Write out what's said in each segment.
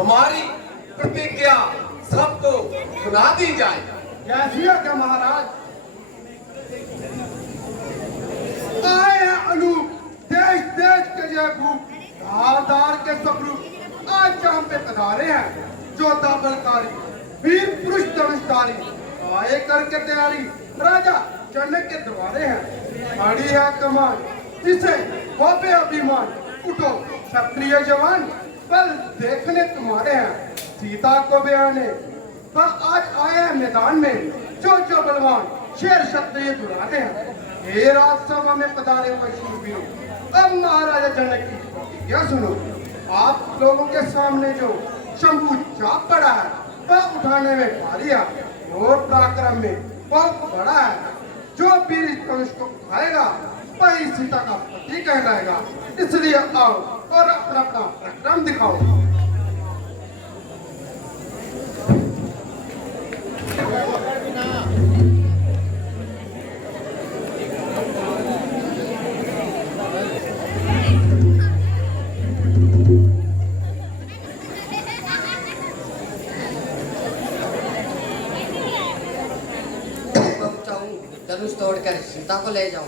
हमारी प्रतिज्ञा सबको सुना दी जाए। कैसी है क्या महाराज? आए हैं अनूप, देश देश के जय भूप, धारदार के स्वरूप आज जहां पे पधारे हैं। जोधा बलकारी, वीर पुरुष धनुषधारी, आए करके तैयारी, राजा जनक के द्वारे हैं। खड़ी है कमान, जिसे हो पे अभिमान, उठो क्षत्रिय जवान, बल देखने तुम्हारे हैं। सीता को बयाने पर आज आए हैं मैदान में, जो बलवान शेर क्षत्रिय दुलारे हैं। हे राजसभा में पधारे हुए शूरवीरों, अब महाराजा जनक की प्रतिज्ञा सुनो। आप लोगों के सामने जो शंभू चाप पड़ा है वह उठाने में भारी है और पराक्रम में बहुत बड़ा है। जो वीर इस धनुष को उठाएगा वही सीता का पति कहलाएगा। इसलिए आओ और अपना अपना पराक्रम दिखाओ। धनुष तोड़कर सीता को ले जाऊं।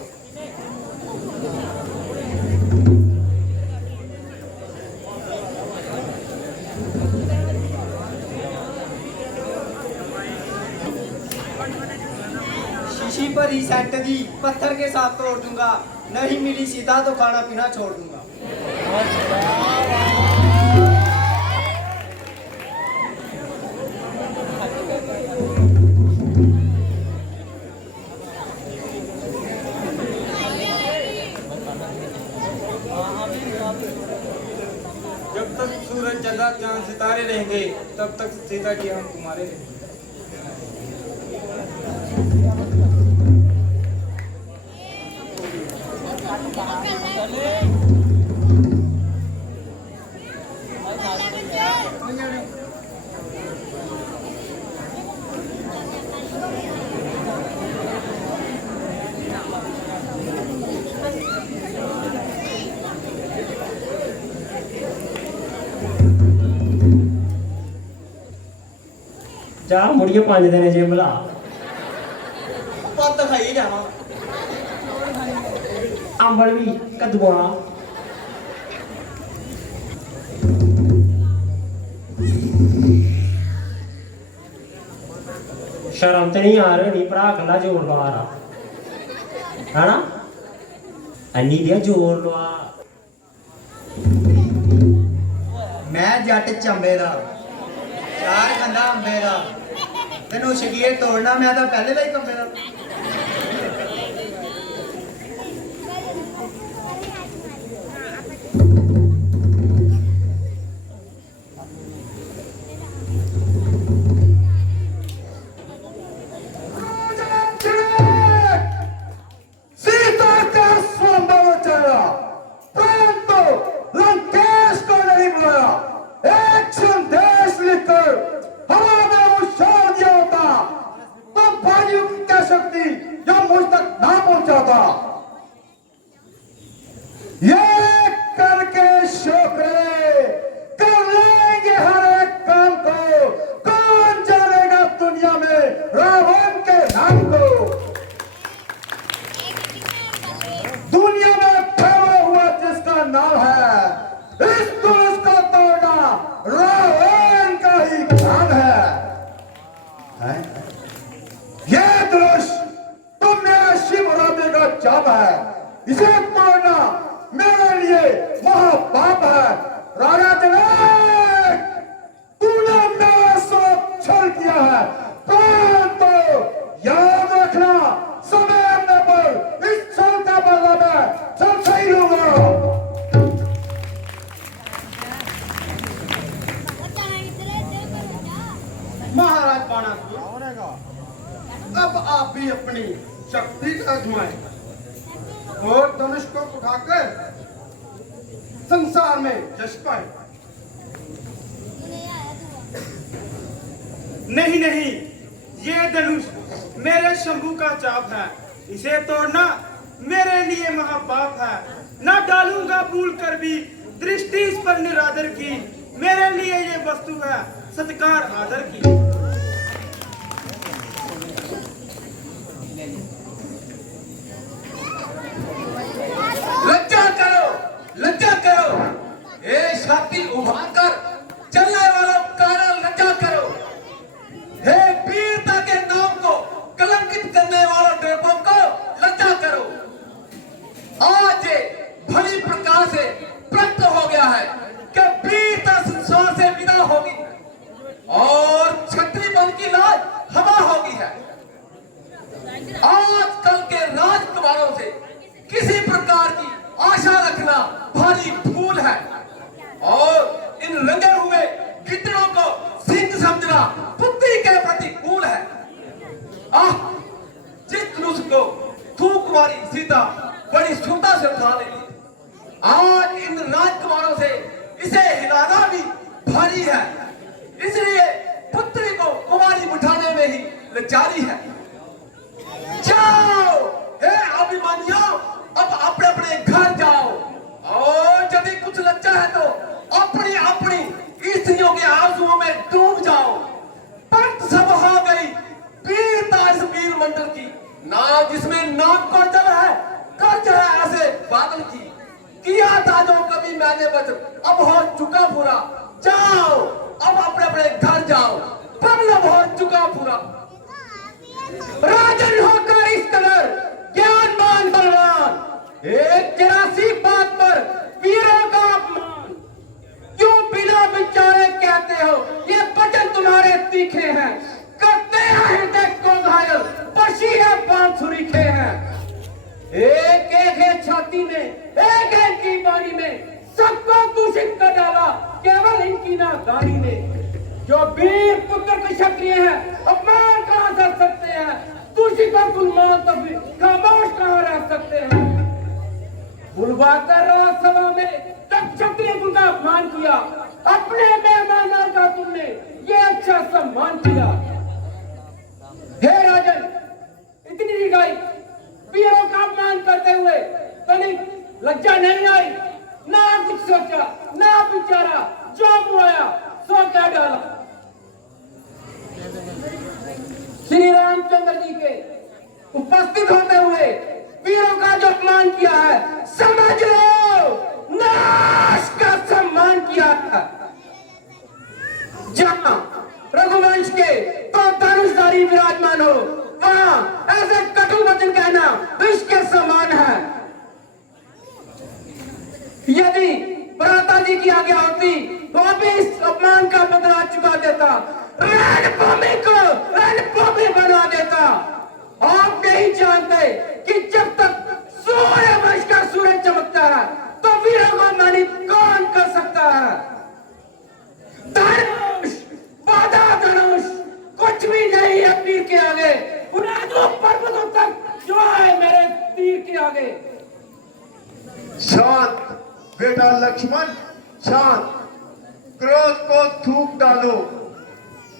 शीशी पर ही सेंट दी, पत्थर के साथ तोड़ दूंगा। नहीं मिली सीता तो खाना पीना छोड़ दूंगा। जब तक सूरज चंदा चांद सितारे रहेंगे तब तक सीता जी हम तुम्हारे रहेंगे। जा मुड़िए 5 दिन जे भला पत्त खाई जावा। अंबल भी कद्दूआ शर्म तो नहीं आ रही भरा कला जोर लवा रहा है ना। अन्नी दिया जोर लवा। मैं जट चंबे दा चार खंदा अंबे दा तेनों शकीर तोड़ना मैं तो पहले ही कंबे दा। सीता का संभव चला, परंतु लंकेश को नहीं बुलाया। एक संदेश लिखकर हमारे उछाल दिया होता तो भाइयों की क्या शक्ति जो मुझ तक ना पहुंचाता। ये करके शोकरे कर लेंगे हर एक काम को। कौन जानेगा दुनिया में रावण के नाम को। दुनिया में फैला हुआ जिसका नाम है, इस धनुष को तोड़ना रावण का ही काम है? ये धनुष तो मेरा शिव राधे का जाप है। इसे तोड़ना मेरे लिए महापाप है। राजा जनक, तूने मेरे साथ छल किया है, परंतु याद रखना समय आने पर इस छल का बदला मैं जल्द से ही लूंगा। महाराज बाणा, अब आप भी अपनी शक्ति का आजमाएं और धनुष को उठाकर संसार में यश पाए। नहीं नहीं, ये धनुष मेरे शंभू का चाप है। इसे तोड़ना मेरे लिए महापाप है। न डालूंगा भूल कर भी दृष्टि इस पर निरादर की। मेरे लिए ये वस्तु है सत्कार आदर की। लज्जा करो, ए छाती उभार कर चलने वालों कारण लज्जा करो। हे वीरता के नाम को कलंकित करने वालों ड्रेपों को लज्जा करो। आज ये भली प्रकार से प्रकट हो गया है कि वीरता संसार से विदा होगी और क्षत्रिय बल की लाज हवा होगी है। आजकल के राजकुमारों से किसी प्रकार की आशा रखना भारी भूल है और इन रंगे हुए गिद्दड़ों को सिंह समझना बुद्धि के प्रतिकूल है। जिस धनुष को थूक मारी सीता बड़ी क्षमता से उठा ले ली, आज इन राजकुमारों से इसे हिलाना भी भारी है। इसलिए पुत्री को कुमारी उठाने में ही लाचारी है। जाओ हे अभिमानियों, अब अपने अपने घर जाओ और यदि कुछ लज्जा है तो अपनी अपनी स्त्रियों के आंसुओं में डूब जाओ। पंत सब हो गई वीरता इस वीर मंडल की, ना जिसमें नाक को जल है कर्ज है ऐसे बादल की। किया था जो कभी मैंने वचन अब हो चुका पूरा। जाओ अब अपने अपने घर जाओ, प्रबल हो चुका पूरा। राजन होकर इस कदर ज्ञानवान बलवान, एक जरासी बात पर वीरों का अपमान, क्यों बिना विचारे कहते हो ये वचन तुम्हारे तीखे हैं। करते हैं हृदय को घायल, पशी है बांसुरी खे हैं। एक एक है छाती में, एक एक की बारी में, सबको दूषित कर डाला केवल इनकी नादानी ने। जो वीर पुत्र क्षत्रिय है अपमान कहां कर सकते हैं, दूषितों गुलमान तो फिर खामोश कहां रह सकते हैं। बुलवाकर राजसभा में क्षत्रिय कुल का अपमान किया, अपने मेहमानों का तुमने ये अच्छा सम्मान किया। हे राजन, इतनी रिगाई वीरों का अपमान करते हुए तनिक लज्जा नहीं आई? ना कुछ सोचा ना विचारा, जो बुआया सो क्या डाला। श्री रामचंद्र जी के उपस्थित होते हुए वीरों का जो अपमान किया है, समझ लो नाश का सम्मान किया है। जहां रघुवंश के तो धनुषधारी विराजमान हो, वहां ऐसे कटु वचन कहना विष के समान है। यदि भ्राता जी की आज्ञा होती तो भी इस अपमान का बदला चुका देता, रणभूमि को रणभूमि बना देता। आप नहीं जानते कि जब तक सूर्यवंश का सूरज चमकता है तो वीरों को मानित कौन कर सकता है। धनुष बाधा धनुष कुछ भी नहीं है तीर के आगे, पर्वतों तक जो है मेरे तीर के आगे। शांत बेटा लक्ष्मण, शांत। क्रोध को थूक डालो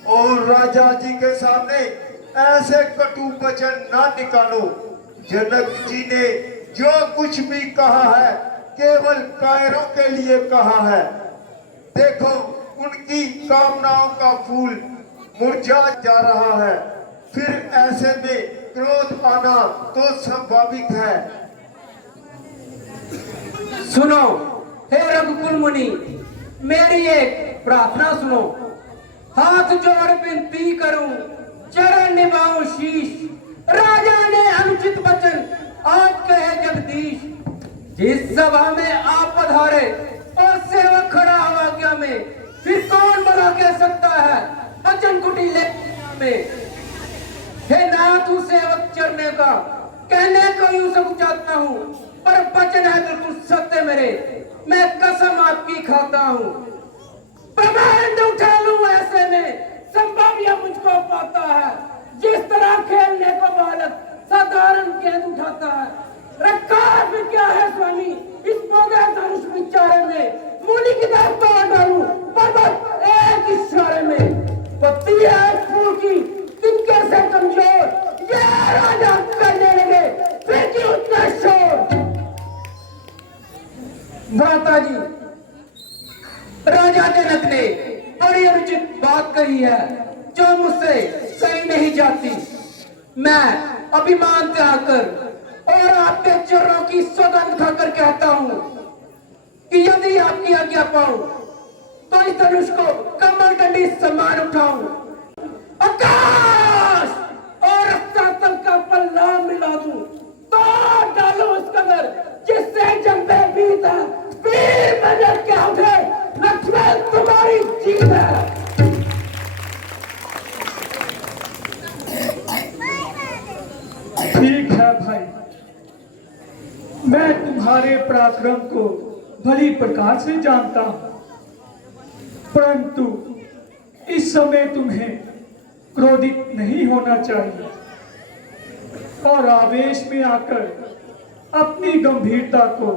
और राजा जी के सामने ऐसे कटु वचन ना निकालो। जनक जी ने जो कुछ भी कहा है केवल कायरों के लिए कहा है। देखो उनकी कामनाओं का फूल मुरझा जा रहा है, फिर ऐसे में क्रोध आना तो स्वाभाविक है। सुनो हे रघुकुल मुनि, मेरी एक प्रार्थना सुनो। हाथ जोड़ विनती करूं, चरण निभाऊं शीश। राजा ने अनुचित वचन आज कहे जगदीश। जिस सभा में आप पधारे और सेवक खड़ा हो आज्ञा में, फिर कौन बना कह सकता है वचन कुटी ले में। हे नाथ हूं सेवक चरने का, कहने को यूं सब चाहता हूं, पर वचन है बिल्कुल सत्य मेरे, मैं कसम आपकी खाता हूं। प्रबंध उठा लूं ऐसे में संभव यह मुझको पाता है, जिस तरह खेलने को बालक साधारण गेंद उठाता है। रखा भी क्या है स्वामी इस पौधे धनुष विचारे में, मुनि की तरफ तोड़ डालूं पर्वत एक इशारे में। पत्ती है फूल की तिनके से कमजोर, ये राजा करने लगे फिर की उतना शोर। भ्राता जी, राजा जनक ने बड़ी अनुचित बात कही है जो मुझसे सही नहीं जाती। मैं अभिमान त्याग कर और आपके चरणों की सौगंध खाकर कहता हूं कि यदि आपकी आज्ञा पाऊं तो इस धनुष को कमर डंडी समान उठाऊं, आकाश और रसातल का पल्ला मिला दूं, तो डालो उस कमर जिससे जंबे बीत है, वीर मेरे क्या उठे, लक्ष्मण तुम्हारी जीत है। ठीक है भाई, मैं तुम्हारे पराक्रम को भली प्रकार से जानता हूं, परंतु इस समय तुम्हें क्रोधित नहीं होना चाहिए और आवेश में आकर अपनी गंभीरता को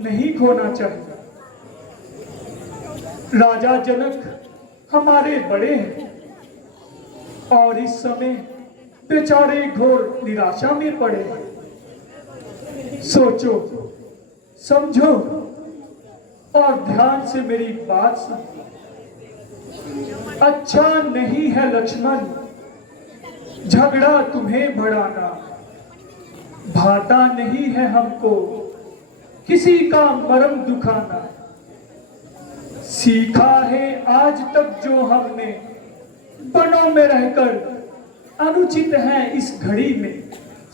नहीं खोना चाहिए। राजा जनक हमारे बड़े हैं और इस समय बेचारे घोर निराशा में पड़े हैं। सोचो, समझो और ध्यान से मेरी बात सुनो। अच्छा नहीं है लक्ष्मण झगड़ा तुम्हें बढ़ाना, भाता नहीं है हमको किसी का मर्म दुखाना। सीखा है आज तक जो हमने वनों में रहकर, अनुचित है इस घड़ी में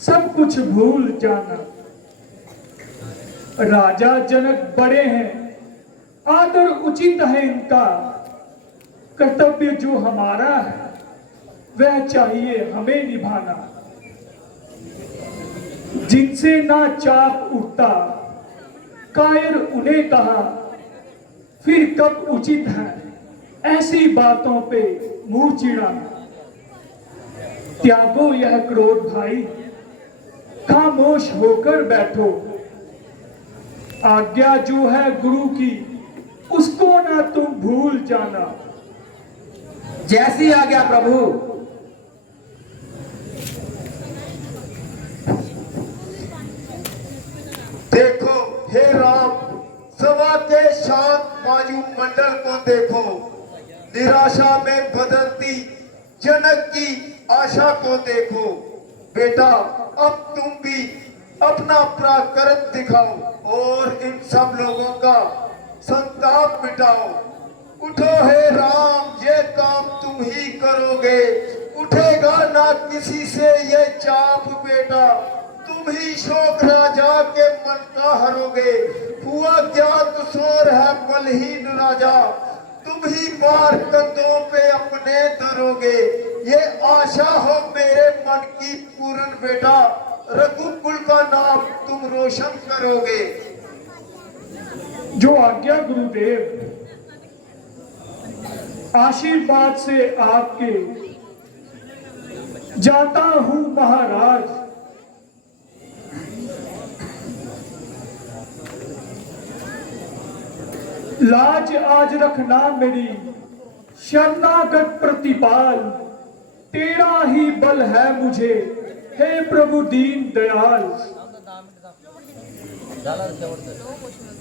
सब कुछ भूल जाना। राजा जनक बड़े हैं, आदर उचित है इनका, कर्तव्य जो हमारा है वह चाहिए हमें निभाना। जिनसे ना चाप उठता कायर उन्हें कहा, फिर कब उचित है ऐसी बातों पे मुंह चिढ़ाना। त्यागो यह क्रोध भाई, खामोश होकर बैठो। आज्ञा जो है गुरु की उसको ना तुम भूल जाना। जैसी आज्ञा प्रभु। देखो हे राम, सभा के शांत वायुमंडल को देखो, निराशा में बदलती जनक की आशा को देखो। बेटा, अब तुम भी अपना पराक्रम दिखाओ और इन सब लोगों का संताप मिटाओ। उठो हे राम, ये काम तुम ही करोगे, उठेगा ना किसी से ये चाप बेटा। तुम ही शोक राजा के मन का हरोगे, हुआ ज्ञात सोर है बलहीन राजा। तुम ही मार कंधों पे अपने धरोगे, ये आशा हो मेरे मन की पूर्ण बेटा। रघुकुल का नाम तुम रोशन करोगे। जो आज्ञा गुरुदेव। आशीर्वाद से आपके जाता हूं महाराज। लाज आज रखना मेरी, शरणागत प्रतिपाल। तेरा ही बल है मुझे, हे प्रभु दीन दयाल।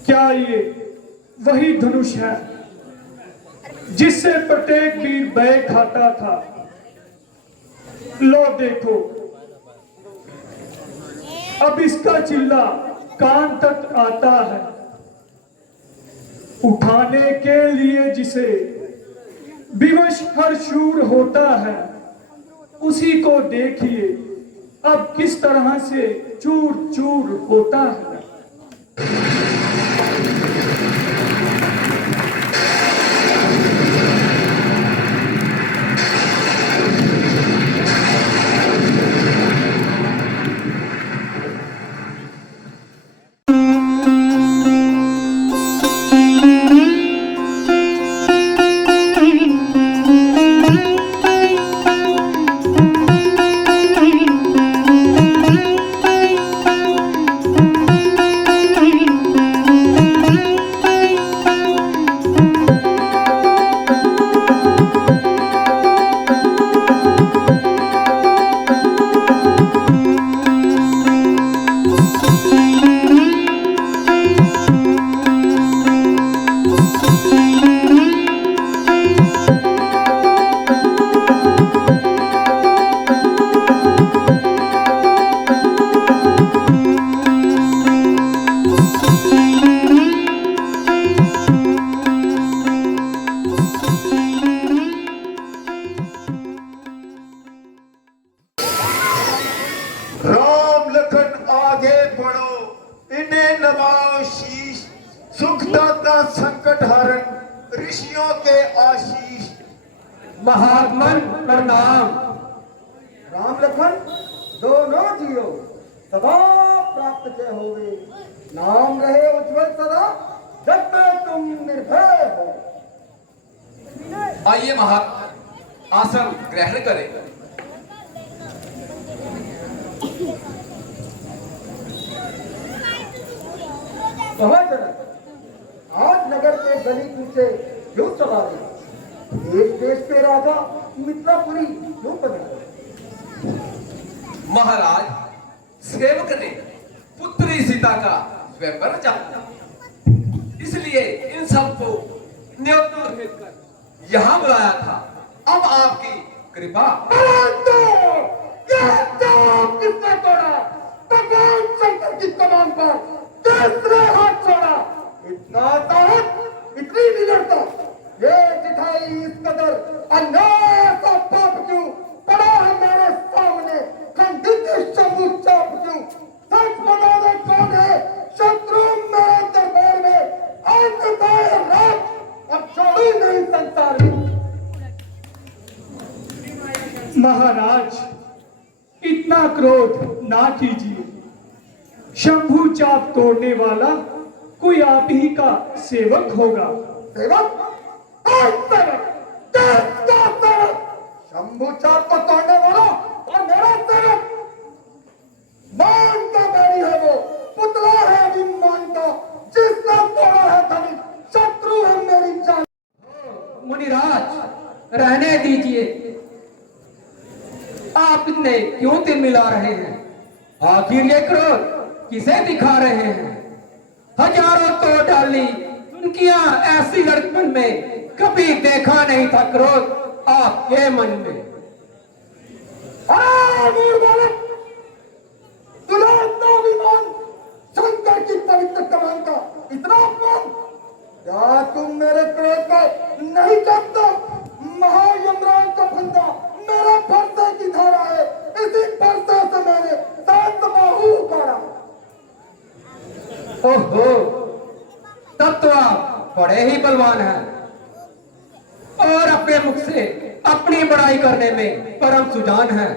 क्या ये वही धनुष है जिससे प्रत्येक वीर भय खाता था? लो देखो, अब इसका चिल्ला कान तक आता है। उठाने के लिए जिसे विवश हर शूर होता है, उसी को देखिए अब किस तरह से चूर चूर होता है। ऋषियों के आशीष। महात्मन प्रणाम। राम लखन दोनों जियो सदा प्राप्त जय होवे। नाम रहे उज्जवल सदा जब में तुम निर्भय हो। आइए महात्मा, आसन ग्रहण करें। आज नगर के गली कूचे क्यों चला रहे? देश देश के राजा मिथिलापुरी क्यों बने? महाराज, सेवक ने पुत्री सीता का स्वयंवर चाहा, इसलिए इन सबको न्योता भेजकर यहाँ बुलाया था। अब आपकी कृपा। किसने तोड़ा? भगवान शंकर की कमान पर किसने हाथ छोड़ा? इतना ताकत, इतनी निडरता, ये दिखाई इस कदर अन्याय का पाप क्यों पड़ा है मेरे सामने? खंडित शंभु चाप क्यों? सच बता दे कौन है शत्रु मेरे दरबार में? अंततः रात अब छोड़ी नहीं संसार में। महाराज, इतना क्रोध ना कीजिए। शंभू चाप तोड़ने वाला कोई आप ही का सेवक होगा। सेवक? कौन सेवक? किसका सेवक? शंभू चाप को तोड़ने वाला और मेरा सेवक? मान का बैरी है वो, पुतला है अभिमान का, जिसने तोड़ा है धनी, शत्रु है मेरी जान। मुनिराज, रहने दीजिए। आप इतने क्यों तिलमिला रहे हैं? आखिर ये क्रोध किसे दिखा रहे हैं? हजारों तोड़ डाली, उनकी ऐसी लड़कपन में कभी देखा नहीं था क्रोध आपके मन में। शंकर की पवित्र कमान का इतना अपमान? क्या तुम मेरे क्रोध को नहीं जानते? महायमराज का फंदा मेरा फरसे की धारा है। इसी फरसे से मैंने 7 बाहु उखाड़ा। ओहो, तब तो आप बड़े ही बलवान हैं और अपने मुख से अपनी बड़ाई करने में परम सुजान हैं।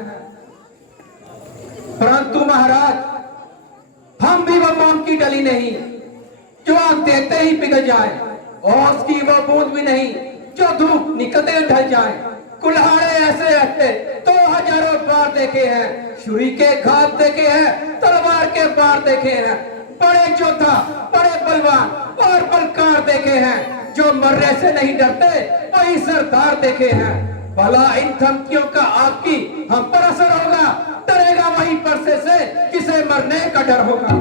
परंतु महाराज, हम भी वो मोम की डली नहीं जो आग देते ही पिघल जाए, और उसकी वो बूंद भी नहीं जो धूप निकलते ढल जाए। कुल्हाड़े ऐसे रहते तो हजारों बार देखे हैं, छुरी के घात देखे हैं, तलवार के बार देखे हैं, बड़े योद्धा, बड़े बलवान और बलकार देखे हैं। जो मरने से नहीं डरते वही सरदार देखे हैं। भला इन धमकियों का आपकी हम पर असर होगा? डरेगा वही परसे से जिसे मरने का डर होगा।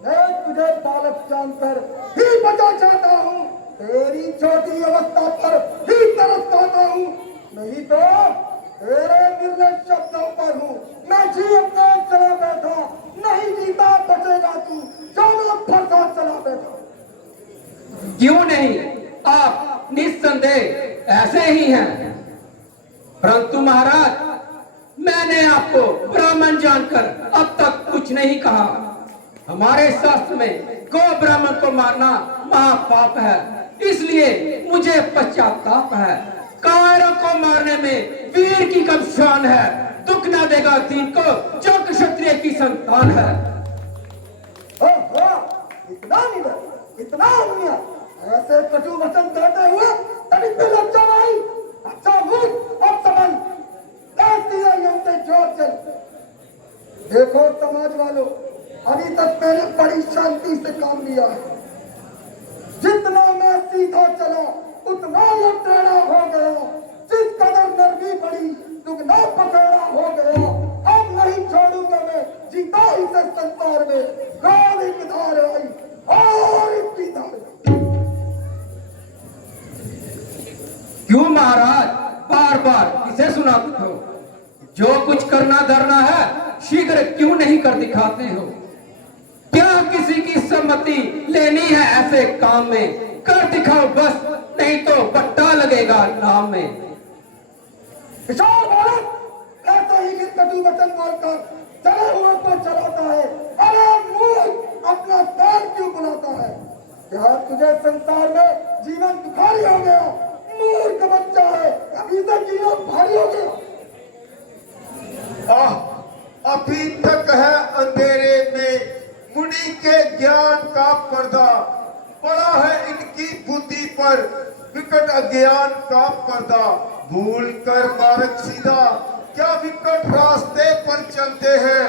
मैं तुझे बालक जानकर ही बचा चाहता हूँ, तेरी छोटी अवस्था पर ही तरस पाता हूँ, नहीं तो तेरे निर्णय शब्दों पर हूँ मैं जी अपना चला बैठा। नहीं जीता बचेगा तू, जाना फरसा चला बैठा। क्यों नहीं, आप निस्संदेह ऐसे ही हैं। परंतु महाराज, मैंने आपको ब्राह्मण जानकर अब तक कुछ नहीं कहा। हमारे शास्त्र में गो ब्राह्मण को मारना महापाप है, इसलिए मुझे पश्चाताप है। कायरों को मारने में वीर की कम शान है, दुख ना देगा दीन को जो क्षत्रिय की संतान है। इतना निडर, इतना उन्निया, ऐसे कटु वचन कहते हुए तभी तो लज्जा नहीं। अच्छा मूर्ख, अब समझ जोर चल। देखो समाज वालों, अभी तक मैंने बड़ी शांति से काम लिया है। जितना मैं सीधा चला उतना लुटेरा हो गया, जिस कदर नरमी बड़ी दुगना पकड़ा हो गया। अब नहीं छोड़ूंगा मैं जीता ही से संसार में। गाल एक धार आई और इसकी धार। क्यों महाराज बार बार किसे सुनाते हो? जो कुछ करना धरना है शीघ्र क्यों नहीं कर दिखाते हो? क्या किसी की सम्मति लेनी है ऐसे काम में? कर दिखाओ बस, नहीं तो पट्टा लगेगा नाम में। विशाल भारत ऐसे ही कटु वचन बोलकर चले हुए को चलाता है। अरे मूर्ख, अपना पैर क्यों बुलाता है? क्या तुझे संसार में जीवन भारी हो गया? मूर्ख बच्चा है, अभी तक जीवन भारी हो गया। अभी तक है अंधेरे में मुनि के ज्ञान का पर्दा, पड़ा है इनकी बुद्धि पर विकट अज्ञान का पर्दा। भूल कर मार्ग सीधा क्या विकट रास्ते पर चलते हैं।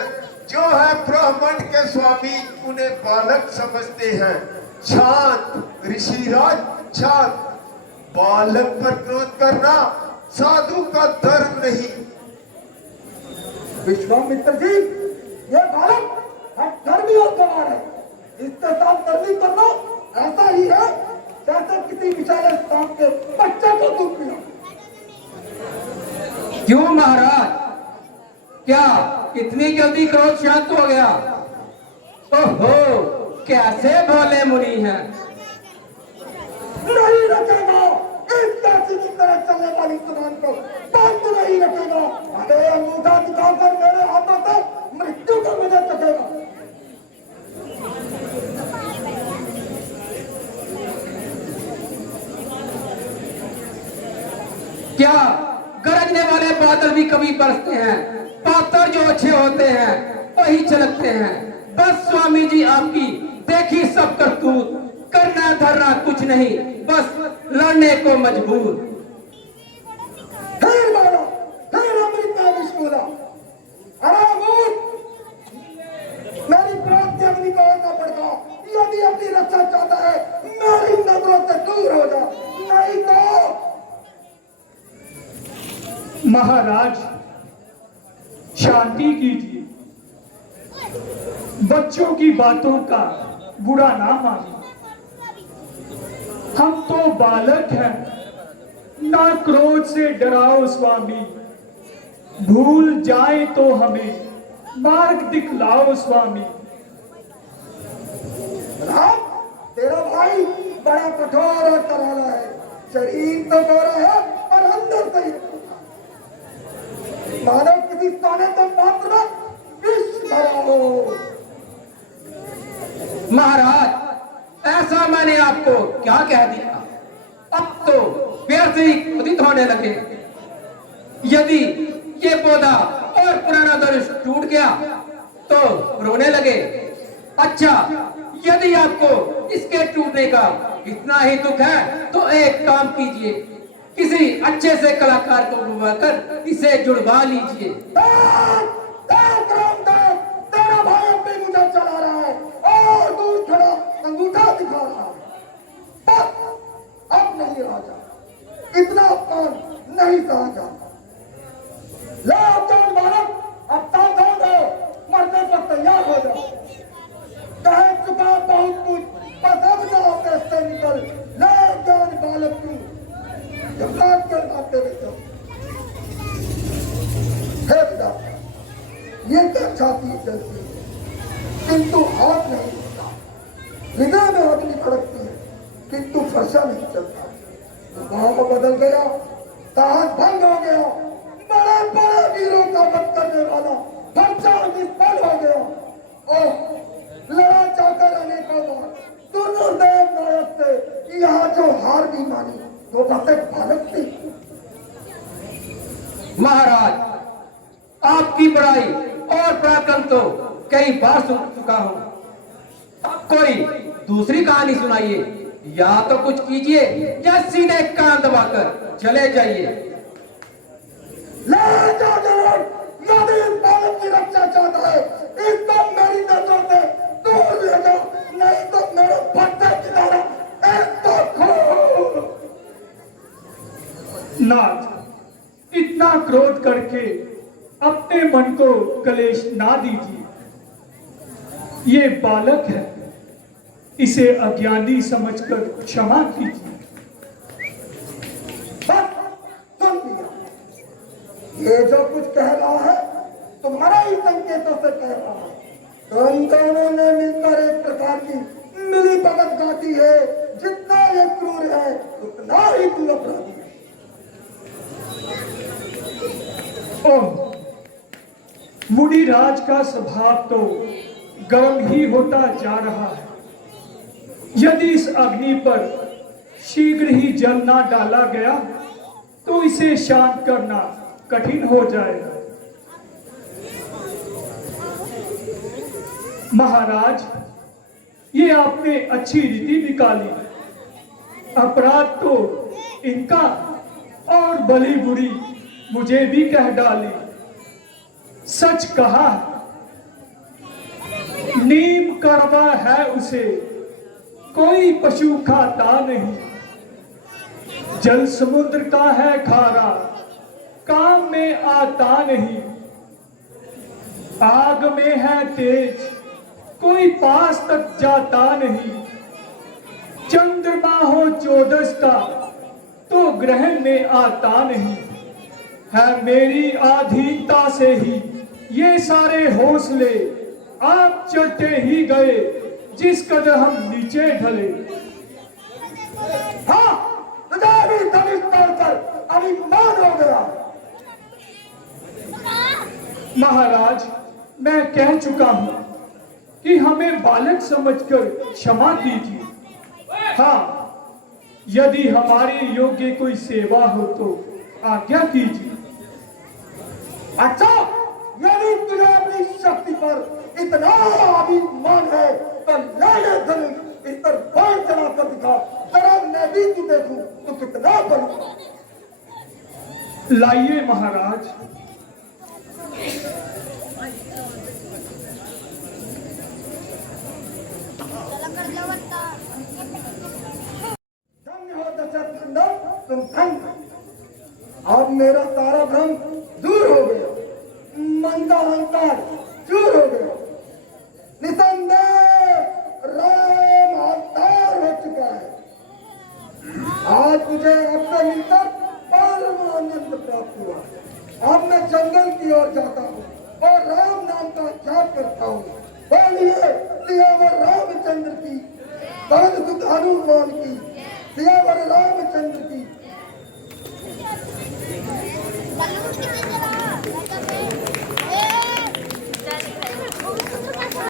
जो है ब्राह्मण के स्वामी उन्हें बालक समझते हैं। शांत ऋषिराज शांत, बालक पर क्रोध करना साधु का धर्म नहीं। विश्वामित्र जी, ये बालक धर्मी और गवार है, इसके साथ धर्मी करना ऐसा ही है जैसे किसी विचारे सांप के बच्चे को दूध पिया। क्यों महाराज, क्या इतनी जल्दी क्रोध शांत हो गया? ओहो, कैसे भोले मुनि हैं। नहीं रखेगा इस कैसी की तरह चलने वाली जुबान को, बंद नहीं रखेगा। अरे अंगूठा दिखाकर मेरे हाथों से मृत्यु को मुझे चखेगा। क्या गरजने वाले बादल भी कभी बरसते हैं? पातर जो अच्छे होते हैं वही छलकते हैं। बस स्वामी जी आपकी देखी सब करतूत, करना धरना कुछ नहीं, बस लड़ने को मजबूर। फिर मारो, फिर अमृता विस्फोरा। अरे मूर्ख, मेरी प्राप्ति अग्नि को होना पड़ेगा। यदि अपनी रक्षा चाहता है मेरी नजरों से दूर हो जा, नहीं तो महाराज शांति कीजिए, बच्चों की बातों का बुरा ना मानिए। हम तो बालक हैं, ना क्रोध से डराओ स्वामी। भूल जाए तो हमें मार्ग दिखलाओ स्वामी। राम, तेरा भाई बड़ा कठोर और करारा है। शरीर तो गोरा है और अंदर से मानो किसी सोने के पात्र में विष भरा हो। महाराज, ऐसा मैंने आपको क्या कह दिया? अब तो पैर से ही उदित होने लगे। यदि ये पौधा और पुराना धनुष टूट गया तो रोने लगे। अच्छा, यदि आपको इसके टूटने का इतना ही दुख है तो एक काम कीजिए, किसी अच्छे से कलाकार को बुलवाकर इसे जुड़वा लीजिए। तेरा भाई अब भी मुझे चला रहा है और दूर खड़ा अंगूठा दिखा रहा है। बस अब नहीं राजा, इतना अपमान नहीं सहा जाता। ले अवतार बालक, अब सावधान रहो, मरने पर तैयार हो जाओ। कहे चुका बहुत कुछ, बस अब जाओ कैसे निकल। ले ज्ञान बालक तू जगत के बातें में है पिता, ये क्या छाती चलती है किंतु हाथ नहीं उठता, हृदय में अग्नि भड़कती है किंतु फरसा नहीं चलता। गांव बदल गया, साहस भंग हो गया, बड़े बड़े वीरों का वध करने वाला फरसा निष्फल हो गया। ओह, लड़ा चाहकर अनेकों बार दोनों देव नायक से यहाँ जो हार भी मानी वो बातें बालक थी। महाराज, आपकी बड़ाई और पराक्रम तो कई बार सुन चुका हूं। अब कोई दूसरी कहानी सुनाइए, या तो कुछ कीजिए या सीधे कान दबाकर चले जाइए। ले जा जरूर, यदि इस बालक की रक्षा चाहता है इसको मेरी नजरों से दूर ले जाओ, नहीं तो मेरे पत्थर की तरह इसको खो। नाथ, इतना क्रोध करके अपने मन को कलेश ना दीजिए। ये बालक है, इसे अज्ञानी समझकर क्षमा कीजिए। बस सुन लिया, ये जो कुछ कह रहा है तुम्हारा ही संकेतों से कह रहा है। तुम दोनों ने मिलकर एक प्रकार की मिली भगत गाती है। जितना ये क्रूर है उतना ही तू अपराधी है। ओह, मुनिराज का स्वभाव तो गर्म ही होता जा रहा है। यदि इस अग्नि पर शीघ्र ही जल ना डाला गया तो इसे शांत करना कठिन हो जाएगा। महाराज, ये आपने अच्छी रीति निकाली। अपराध तो इनका और भली बुरी मुझे भी कह डाली। सच कहा, नीम कड़वा है उसे कोई पशु खाता नहीं। जल समुद्र का है खारा, काम में आता नहीं। आग में है तेज, कोई पास तक जाता नहीं। चंद्रमा हो 14 का तो ग्रहण में आता नहीं। है मेरी अधीनता से ही ये सारे हौसले आप चढ़ते ही गए जिस कदर हम नीचे ढले। हाँ, तुझे भी धनुष तोड़कर अभिमान हो गया। महाराज, मैं कह चुका हूं कि हमें बालक समझकर क्षमा कीजिए। हाँ, यदि हमारे योग्य कोई सेवा हो तो आज्ञा कीजिए। अच्छा, यदि तुझे अपनी शक्ति पर इतना अभिमान है तो ले ले धनुष, इस पर बाण चलाकर दिखा। जरा मैं भी तू देखूं तो कितना बल। लाइए महाराज। धन्य हो दशरथ नंदन, तुम धन्य। अब मेरा सारा भ्रम दूर हो गया, मन का अहंकार चूर हो गया। निसंदेह राम अवतार हो चुका है। आज मुझे आपसे मिलकर परम आनंद प्राप्त हुआ। अब मैं जंगल की ओर जाता हूँ और राम नाम का जाप करता हूँ। बोलिए सियावर रामचंद्र की, पवन सुत हनुमान की, सियावर रामचंद्र की।